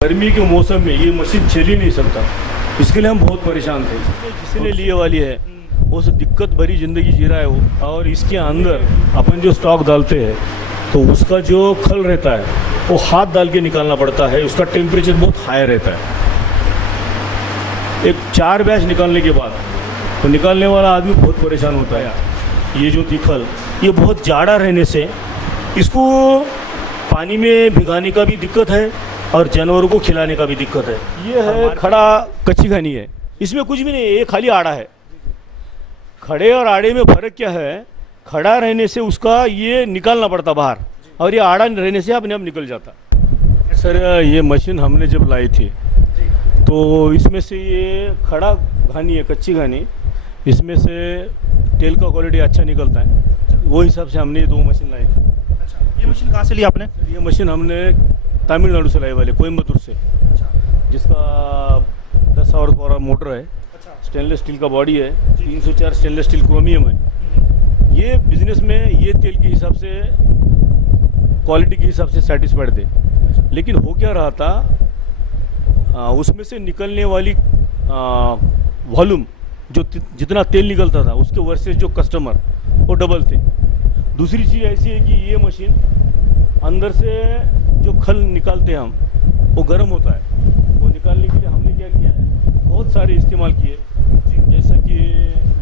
गर्मी के मौसम में ये मशीन चल ही नहीं सकता, इसके लिए हम बहुत परेशान थे। जिसने लिए वाली है वो दिक्कत भरी ज़िंदगी जी रहा है वो, और इसके अंदर अपन जो स्टॉक डालते हैं तो उसका जो खल रहता है वो हाथ डाल के निकालना पड़ता है, उसका टेम्परेचर बहुत हाई रहता है। एक 4 बैच निकालने के बाद तो निकालने वाला आदमी बहुत परेशान होता है। ये जो थी खल, ये बहुत जाड़ा रहने से इसको पानी में भिगाने का भी दिक्कत है और जानवरों को खिलाने का भी दिक्कत है। ये है खड़ा कच्ची घानी है, इसमें कुछ भी नहीं है, ये खाली आड़ा है। खड़े और आड़े में फ़र्क क्या है? खड़ा रहने से उसका ये निकालना पड़ता बाहर, और ये आड़ा रहने से अपने आप निकल जाता। सर ये मशीन हमने जब लाई थी तो इसमें से ये खड़ा घानी है, कच्ची घानी, इसमें से तेल का क्वालिटी अच्छा निकलता है। वो हिसाब से हमने ये 2 मशीन लाई थी। ये मशीन कहाँ से ली आपने? ये मशीन हमने तमिलनाडु से लाई वाले, कोयम्बतूर से, जिसका 10 हॉर्स पावर मोटर है, स्टेनलेस स्टील का बॉडी है, 304 स्टेनलेस स्टील क्रोमियम है। ये बिजनेस में ये तेल के हिसाब से, क्वालिटी के हिसाब से सेटिस्फाइड थे। लेकिन हो क्या रहा था, उसमें से निकलने वाली वॉल्यूम जो जितना तेल निकलता था उसके वर्सेस जो कस्टमर वो डबल थे। दूसरी चीज़ ऐसी है कि ये मशीन अंदर से जो खल निकालते हैं हम, वो गर्म होता है। वो निकालने के लिए हमने क्या किया है, बहुत सारे इस्तेमाल किए, जैसा कि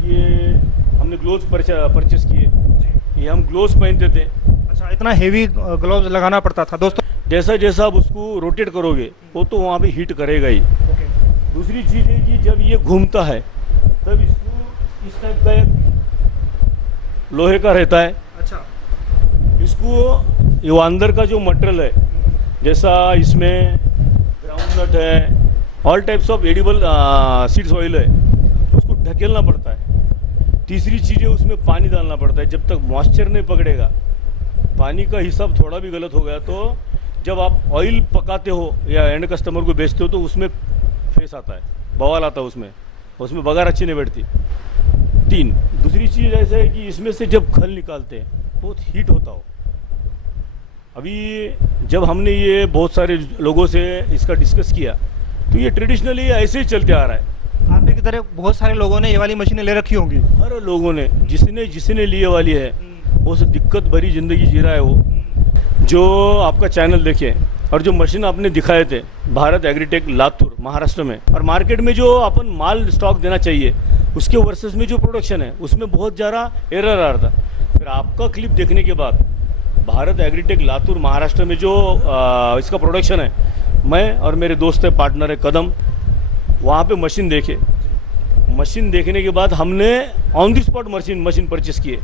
ये हमने ग्लोव्स परचेस किए, ये हम ग्लोव्स पहनते थे। अच्छा, इतना हेवी ग्लोव्स लगाना पड़ता था दोस्तों। जैसा जैसा आप उसको रोटेट करोगे वो तो वहाँ पे हीट करेगा ही। दूसरी चीज़ है कि जब ये घूमता है तब इसको इस टाइप का एक लोहे का रहता है। अच्छा, इसको ये अंदर का जो मटेरियल है, जैसा इसमें ग्राउंडनट है, all types of edible seeds oil है, उसको ढकेलना पड़ता है। तीसरी चीज़ है उसमें पानी डालना पड़ता है। जब तक मॉइस्चर नहीं पकड़ेगा, पानी का हिसाब थोड़ा भी गलत हो गया तो जब आप ऑयल पकाते हो या एंड कस्टमर को बेचते हो तो उसमें फेस आता है, बवाल आता है, उसमें बगार अच्छी नहीं बैठती। 3 दूसरी चीज़ ऐसा है कि इसमें से जब खल निकालते हैं बहुत हीट होता हो। अभी जब हमने ये बहुत सारे लोगों से इसका डिस्कस किया तो ये ट्रेडिशनली ऐसे ही चलते आ रहा है। आप की तरह बहुत सारे लोगों ने ये वाली मशीनें ले रखी होंगी। हर लोगों ने, जिसने लिए वाली है वो दिक्कत भरी ज़िंदगी जी रहा है वो। जो आपका चैनल देखे और जो मशीन आपने दिखाए थे भारत एग्रीटेक लातूर महाराष्ट्र में, और मार्केट में जो अपन माल स्टॉक देना चाहिए उसके वर्सेस में जो प्रोडक्शन है उसमें बहुत ज़्यादा एरर आ रहा था। फिर आपका क्लिप देखने के बाद भारत एग्रीटेक लातूर महाराष्ट्र में जो इसका प्रोडक्शन है, मैं और मेरे दोस्त है, पार्टनर है कदम, वहाँ पे मशीन देखे। मशीन देखने के बाद हमने on the spot machine purchase किए,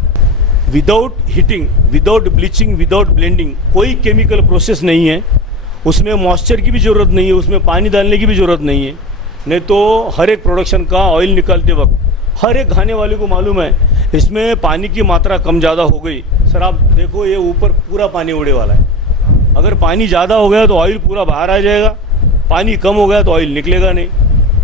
without heating, without bleaching, without blending, कोई केमिकल प्रोसेस नहीं है उसमें, मॉइस्चर की भी ज़रूरत नहीं है उसमें, पानी डालने की भी ज़रूरत नहीं है। नहीं तो हर एक प्रोडक्शन का ऑयल निकालते वक्त हर एक खाने वाले को मालूम है इसमें पानी की मात्रा कम ज़्यादा हो गई। सर आप देखो ये ऊपर पूरा पानी उड़े वाला है, अगर पानी ज़्यादा हो गया तो ऑयल पूरा बाहर आ जाएगा, पानी कम हो गया तो ऑयल निकलेगा नहीं।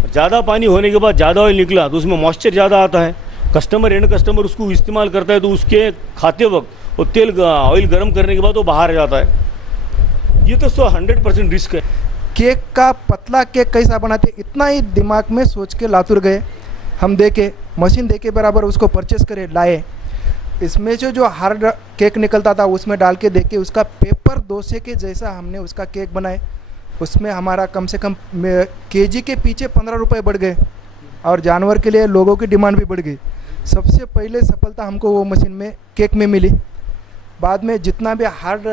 ज़्यादा पानी होने के बाद ज़्यादा ऑयल निकला तो उसमें मॉइस्चर ज़्यादा आता है, एंड कस्टमर उसको इस्तेमाल करता है तो उसके खाते वक्त वो तेल ऑयल गर्म करने के बाद वो बाहर जाता है। ये तो 100% रिस्क है। केक का पतला केक कैसा बनाते, इतना ही दिमाग में सोच के लातूर गए। हम देखे, मशीन देके बराबर उसको परचेस करे, लाए। इसमें जो हार्ड केक निकलता था उसमें डाल के देखे, उसका पेपर डोसे के जैसा हमने उसका केक बनाए। उसमें हमारा कम से कम केजी के पीछे 15 रुपये बढ़ गए, और जानवर के लिए लोगों की डिमांड भी बढ़ गई। सबसे पहले सफलता हमको वो मशीन में केक में मिली। बाद में जितना भी हार्ड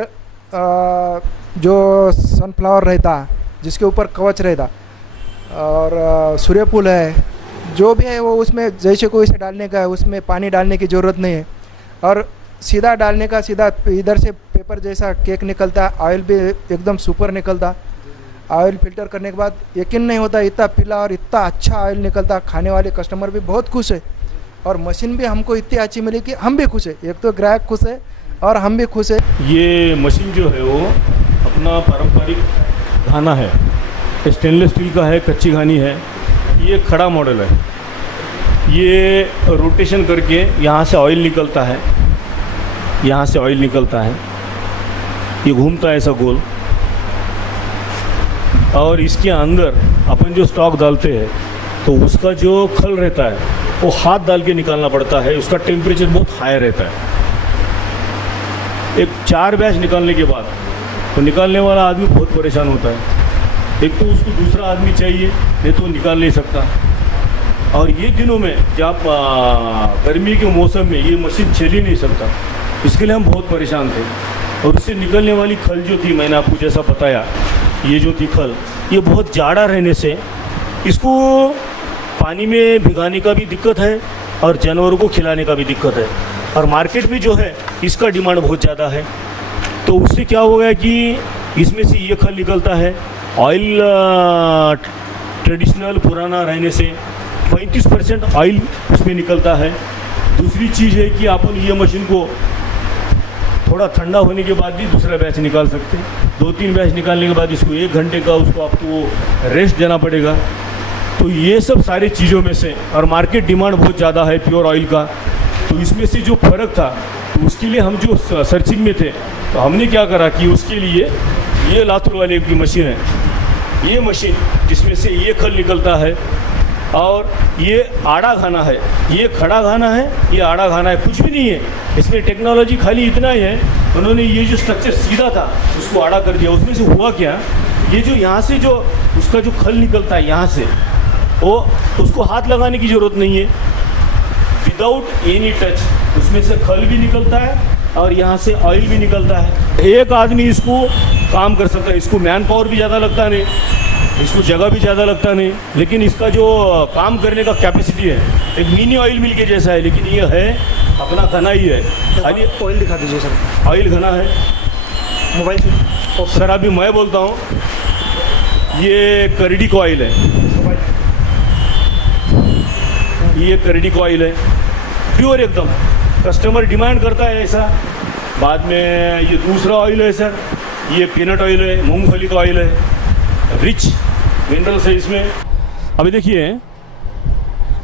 जो सनफ्लावर रहता, जिसके ऊपर कवच रहता, और सूर्यफूल है, जो भी है वो उसमें जैसे को इसे डालने का है, उसमें पानी डालने की ज़रूरत नहीं है, और सीधा डालने का, सीधा इधर से पेपर जैसा केक निकलता। ऑयल भी एकदम सुपर निकलता। ऑयल फिल्टर करने के बाद यकीन नहीं होता इतना पीला और इतना अच्छा ऑयल निकलता। खाने वाले कस्टमर भी बहुत खुश है, और मशीन भी हमको इतनी अच्छी मिली कि हम भी खुश है। एक तो ग्राहक खुश है और हम भी खुश है। ये मशीन जो है वो अपना पारंपरिक घाना है, स्टेनलेस स्टील का है, कच्ची घानी है। ये खड़ा मॉडल है, ये रोटेशन करके यहाँ से ऑयल निकलता है, यहाँ से ऑयल निकलता है, ये घूमता है ऐसा गोल। और इसके अंदर अपन जो स्टॉक डालते हैं तो उसका जो खल रहता है वो हाथ डाल के निकालना पड़ता है, उसका टेम्परेचर बहुत हाई रहता है। एक 4 बैच निकालने के बाद तो निकालने वाला आदमी बहुत परेशान होता है। एक तो उसको दूसरा आदमी चाहिए, नहीं तो निकाल नहीं सकता। और ये दिनों में जब गर्मी के मौसम में ये मशीन चल ही नहीं सकता, इसके लिए हम बहुत परेशान थे। और इससे निकलने वाली खल जो थी, मैंने आपको जैसा बताया, ये जो थी खल, ये बहुत जाड़ा रहने से इसको पानी में भिगाने का भी दिक्कत है और जानवरों को खिलाने का भी दिक्कत है। और मार्केट में जो है इसका डिमांड बहुत ज़्यादा है। तो उससे क्या हो गया कि इसमें से ये खल निकलता है। ऑयल ट्रेडिशनल पुराना रहने से 35% ऑयल उसमें निकलता है। दूसरी चीज़ है कि अपन ये मशीन को थोड़ा ठंडा होने के बाद भी दूसरा बैच निकाल सकते हैं। 2-3 बैच निकालने के बाद इसको 1 घंटे का उसको आपको रेस्ट देना पड़ेगा। तो ये सब सारी चीज़ों में से, और मार्केट डिमांड बहुत ज़्यादा है प्योर ऑयल का, तो इसमें से जो फ़र्क था तो उसके लिए हम जो सर्चिंग में थे तो हमने क्या करा कि उसके लिए ये लातूर वाले की मशीन है, ये मशीन जिसमें से ये खल निकलता है और ये आड़ा घाना है, ये खड़ा घाना है, ये आड़ा घाना है, कुछ भी नहीं है इसमें। टेक्नोलॉजी खाली इतना ही है, उन्होंने ये जो स्ट्रक्चर सीधा था उसको आड़ा कर दिया। उसमें से हुआ क्या, ये जो यहाँ से जो उसका जो खल निकलता है यहाँ से, वो उसको हाथ लगाने की ज़रूरत नहीं है, विदाउट एनी टच उसमें से खल भी निकलता है और यहाँ से ऑयल भी निकलता है। एक आदमी इसको काम कर सकता है, इसको मैन पावर भी ज़्यादा लगता नहीं, इसको जगह भी ज़्यादा लगता नहीं, लेकिन इसका जो काम करने का कैपेसिटी है एक मिनी ऑयल मिल के जैसा है, लेकिन ये है अपना घना ही है। ऑयल दिखा दीजिए सर। ऑयल घना है मोबाइल से सर। अभी मैं बोलता हूँ, ये करडी का ऑयल है, ये करडी का ऑयल है, प्योर एकदम। कस्टमर डिमांड करता है ऐसा। बाद में ये दूसरा ऑयल है सर, ये पीनट ऑयल है, मूंगफली का ऑयल है, रिच मिनरल्स है इसमें। अभी देखिए,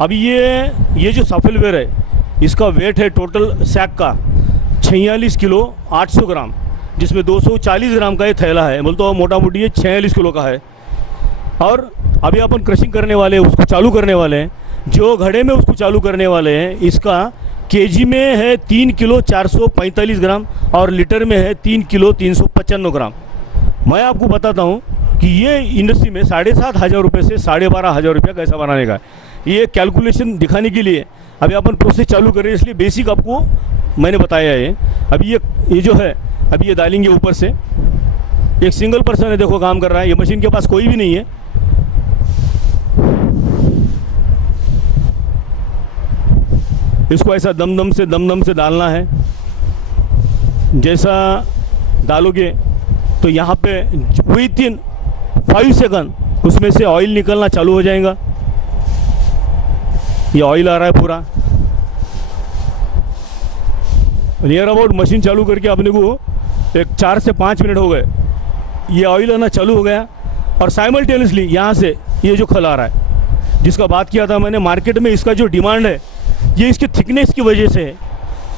अभी ये जो सफलवेयर है इसका वेट है टोटल सैक का 46 किलो 800 ग्राम, जिसमें 240 ग्राम का ये थैला है, बोलते हो मोटा मोटी ये 46 किलो का है। और अभी अपन क्रशिंग करने वाले हैं, उसको चालू करने वाले हैं, जो घड़े में उसको चालू करने वाले हैं। इसका केजी में है 3 किलो 445 ग्राम और लीटर में है 3 किलो 395 ग्राम। मैं आपको बताता हूँ कि ये इंडस्ट्री में 7,500 रुपये से 12,500 रुपया कैसा बनाने का है। ये कैलकुलेशन दिखाने के लिए अभी अपन प्रोसेस चालू कर रहे हैं, इसलिए बेसिक आपको मैंने बताया है। अभी ये जो है, अभी ये डालेंगे ऊपर से। एक सिंगल पर्सन है, देखो काम कर रहा है, ये मशीन के पास कोई भी नहीं है। इसको ऐसा दम दम से डालना है। जैसा डालोगे तो यहाँ पे विदिन 5 सेकंड उसमें से ऑयल निकलना चालू हो जाएगा। ये ऑयल आ रहा है पूरा। नियर अबाउट मशीन चालू करके अपने को एक 4 से 5 मिनट हो गए, ये ऑयल आना चालू हो गया। और साइमल्टेनियसली यहाँ से ये जो खल आ रहा है, जिसका बात किया था मैंने, मार्केट में इसका जो डिमांड है ये इसके थिकनेस की वजह से है।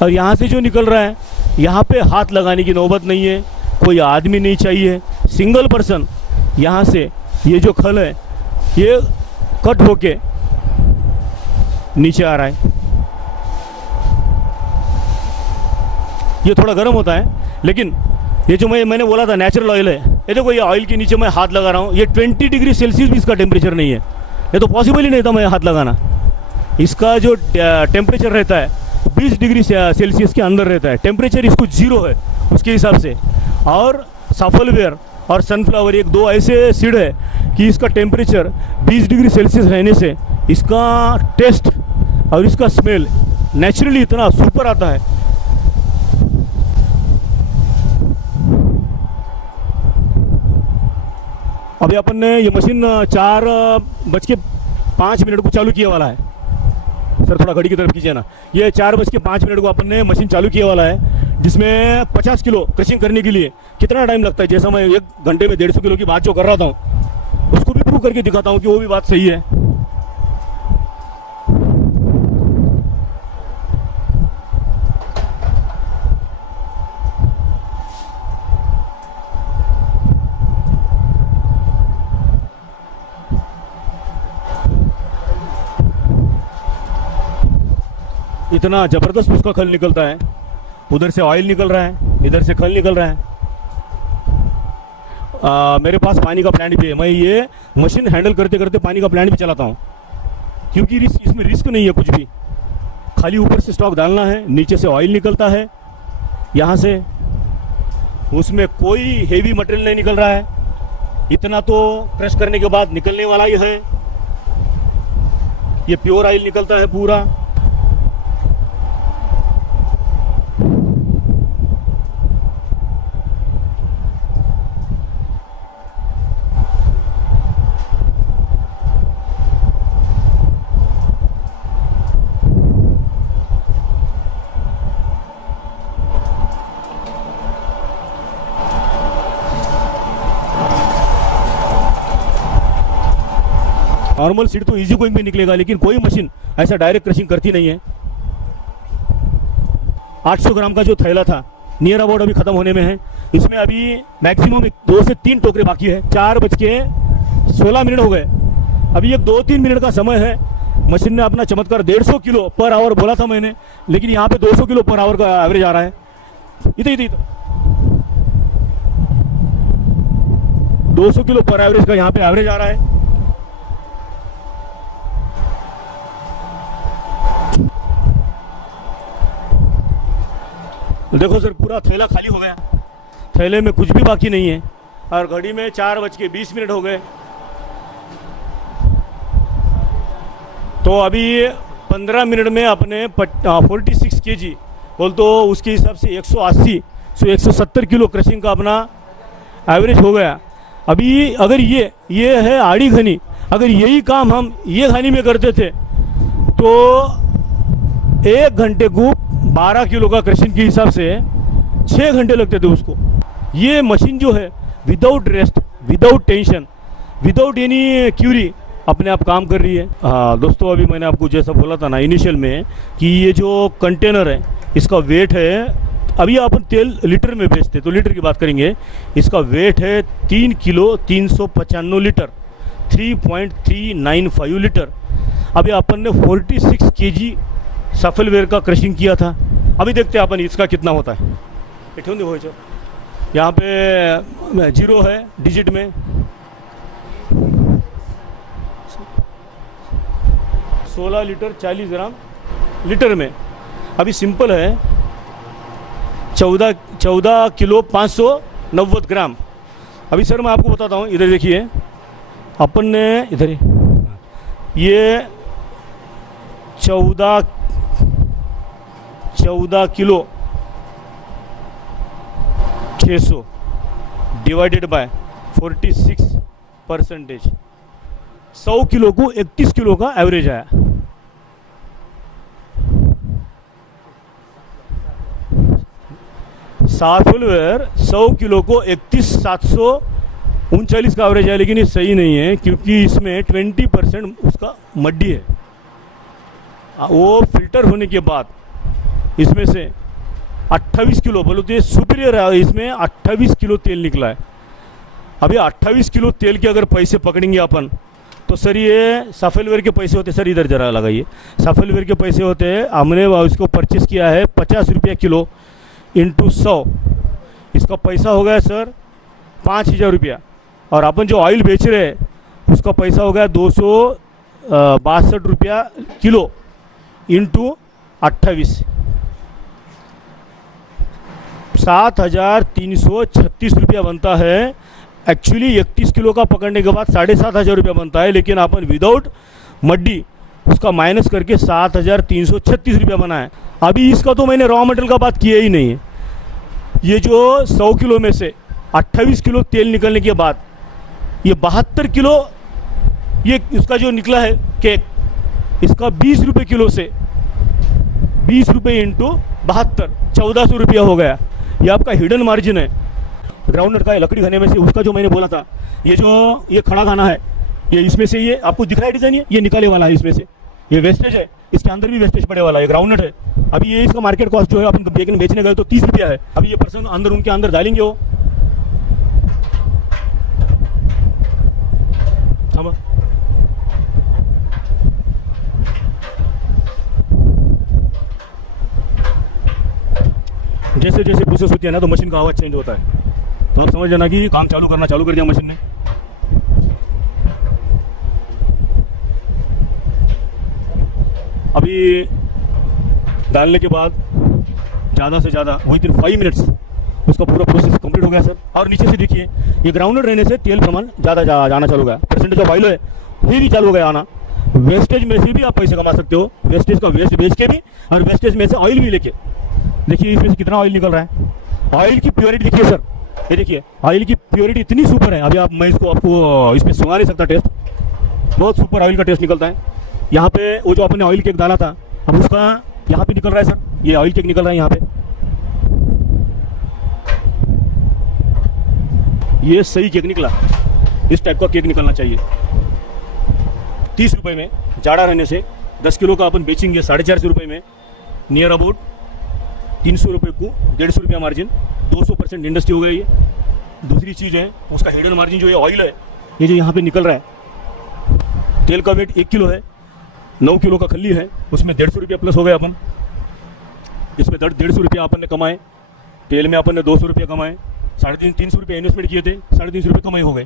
और यहाँ से जो निकल रहा है, यहाँ पे हाथ लगाने की नौबत नहीं है, कोई आदमी नहीं चाहिए, सिंगल पर्सन यहाँ से ये जो खल है ये कट होके नीचे आ रहा है। ये थोड़ा गर्म होता है, लेकिन ये जो मैंने बोला था नेचुरल ऑयल है। ये देखो, ये ऑयल के नीचे मैं हाथ लगा रहा हूँ, ये 20 डिग्री सेल्सियस भी इसका टेम्परेचर नहीं है। ये तो पॉसिबल ही नहीं था मैं हाथ लगाना। इसका जो टेम्परेचर रहता है 20 डिग्री सेल्सियस के अंदर रहता है, टेम्परेचर इसको 0 है उसके हिसाब से। और सफलवेयर और सनफ्लावर एक दो ऐसे सीड है कि इसका टेम्परेचर 20 डिग्री सेल्सियस रहने से इसका टेस्ट और इसका स्मेल नेचुरली इतना सुपर आता है। अभी अपन ने ये मशीन 4:05 को चालू किया वाला है। सर थोड़ा घड़ी की तरफ कीजिए ना। ये 4:05 को अपन ने मशीन चालू किया वाला है, जिसमें 50 किलो क्रशिंग करने के लिए कितना टाइम लगता है, जैसा मैं 1 घंटे में 150 किलो की बात जो कर रहा था उसको भी प्रूव करके दिखाता हूँ कि वो भी बात सही है। इतना ज़बरदस्त उसका खल निकलता है। उधर से ऑयल निकल रहा है, इधर से खल निकल रहा है। मेरे पास पानी का प्लांट भी है। मैं ये मशीन हैंडल करते करते पानी का प्लांट भी चलाता हूँ, क्योंकि इसमें रिस्क नहीं है कुछ भी। खाली ऊपर से स्टॉक डालना है, नीचे से ऑयल निकलता है यहाँ से, उसमें कोई हेवी मटेरियल नहीं निकल रहा है। इतना तो क्रश करने के बाद निकलने वाला ही है। ये प्योर ऑयल निकलता है पूरा। नॉर्मल सीड तो इजी गोइंग भी निकलेगा, लेकिन कोई मशीन ऐसा डायरेक्ट क्रशिंग करती नहीं है। 800 ग्राम का जो थैला था नियर अबाउट अभी खत्म होने में है। इसमें अभी मैक्सिमम 2 से 3 टोकरे बाकी है। 4:16 हो गए। अभी एक 2-3 मिनट का समय है। मशीन ने अपना चमत्कार 150 किलो पर आवर बोला था मैंने, लेकिन यहाँ पे 200 किलो पर आवर का एवरेज आ रहा है। इधर 200 किलो पर एवरेज का यहाँ पे एवरेज आ रहा है। देखो सर, पूरा थैला खाली हो गया। थैले में कुछ भी बाकी नहीं है। और घड़ी में 4:20 हो गए। तो अभी 15 मिनट में अपने 46 kg बोल तो उसके हिसाब से 180 से 170 किलो क्रशिंग का अपना एवरेज हो गया। अभी अगर ये है आड़ी घनी, अगर यही काम हम ये घनी में करते थे तो 1 घंटे को 12 किलो का क्रशिंग के हिसाब से 6 घंटे लगते थे उसको। ये मशीन जो है without rest, without tension, without any Curie अपने आप काम कर रही है। हाँ दोस्तों, अभी मैंने आपको जैसा बोला था ना इनिशियल में कि ये जो कंटेनर है इसका वेट है, अभी अपन तेल लीटर में बेचते तो लीटर की बात करेंगे, इसका वेट है 3 किलो 395 लीटर, 3.395 लीटर। अभी अपन ने 46 kg सफलवेयर का क्रशिंग किया था। अभी देखते हैं अपन इसका कितना होता है। यहाँ पे 0 है डिजिट में, 16 लीटर 40 ग्राम लीटर में। अभी सिंपल है 14 किलो 590 ग्राम। अभी सर मैं आपको बताता हूँ, इधर देखिए अपन ने इधर ये 14 किलो 600 डिवाइडेड बाय 46%, 100 किलो को 31 किलो का एवरेज आया। सॉफ्टवेयर 100 किलो को 31,739 का एवरेज है, लेकिन ये सही नहीं है क्योंकि इसमें 20% उसका मड्डी है। वो फिल्टर होने के बाद इसमें से 28 किलो बोलो तो ये सुपीरियर है, इसमें 28 किलो तेल निकला है। अभी 28 किलो तेल के अगर पैसे पकड़ेंगे अपन तो सर ये सफलवेयर के पैसे होते, सर इधर जरा लगाइए, सफलवेयर के पैसे होते हैं। हमने इसको परचेस किया है 50 रुपये किलो इंटू 100, इसका पैसा हो गया सर 5,000 रुपया। और अपन जो ऑयल बेच रहे हैं उसका पैसा हो गया 262 रुपया किलो इंटू 28, 7,336 रुपया बनता है। एक्चुअली 31 किलो का पकड़ने के बाद 7,500 रुपया बनता है, लेकिन अपन विदाउट मड्डी उसका माइनस करके 7,336 रुपया बना है। अभी इसका तो मैंने रॉ मटेरियल का बात किया ही नहीं है। ये जो 100 किलो में से 28 किलो तेल निकलने के बाद ये 72 किलो ये इसका जो निकला है केक, इसका 20 रुपये किलो से 20 रुपये इंटू 72 1400 रुपया हो गया। ये आपका हिडन मार्जिन है। ग्राउंडनट का लकड़ी खाने में से उसका जो मैंने बोला था, ये खड़ा खाना है, ये इसमें से ये आपको दिख रहा है डिजाइन, ये निकाले वाला है, इसमें से ये वेस्टेज है, इसके अंदर भी वेस्टेज पड़े वाला है, ग्राउंडनट है। अभी ये इसका मार्केट कॉस्ट जो है अपन बेचने गए तो 30 रुपया है। अभी ये पर्सन अंदर उनके अंदर डालेंगे वो जैसे जैसे प्रोसेस होती है ना तो मशीन का आवाज़ चेंज होता है। तो आप समझ जाना कि काम चालू करना चालू कर दिया मशीन ने। अभी डालने के बाद ज़्यादा से ज़्यादा विद इन 5 मिनट्स उसका पूरा प्रोसेस कंप्लीट हो गया सर। और नीचे से देखिए ये ग्राउंडेड रहने से तेल प्रमाण ज़्यादा जाना चालू हो गया, परसेंटेज ऑफ ऑयल है फिर ही चालू हो गया आना। वेस्टेज में से भी आप पैसे कमा सकते हो, वेस्टेज का वेस्ट बेच के भी और वेस्टेज में से ऑयल भी लेके। देखिए इसमें से कितना ऑयल निकल रहा है। ऑयल की प्योरिटी देखिए सर, ये देखिए ऑयल की प्योरिटी इतनी सुपर है। अभी मैं इसको आपको इसमें सुना नहीं सकता, टेस्ट बहुत सुपर ऑयल का टेस्ट निकलता है। यहाँ पे वो जो आपने ऑयल केक डाला था अब उसका यहाँ पे निकल रहा है सर, ये ऑयल केक निकल रहा है यहाँ पे। ये सही केक निकला, इस टाइप का केक निकलना चाहिए। 30 रुपए में जाड़ा रहने से 10 किलो का अपन बेचेंगे 450 रुपये में, नियर अबाउट 300 रुपये को 150 रुपया मार्जिन, 200% इंडस्ट्री हो गई है। दूसरी चीज़ है उसका हिडन मार्जिन जो ये ऑयल है, ये जो यहाँ पे निकल रहा है, तेल का वेट 1 किलो है, 9 किलो का खल्ली है, उसमें 150 रुपया प्लस हो गया अपन। इसमें 150 रुपया अपन ने कमाए, तेल में अपन ने 200 रुपया कमाए, 350 रुपये इन्वेस्टमेंट किए थे, 350 रुपये कमाई हो गए।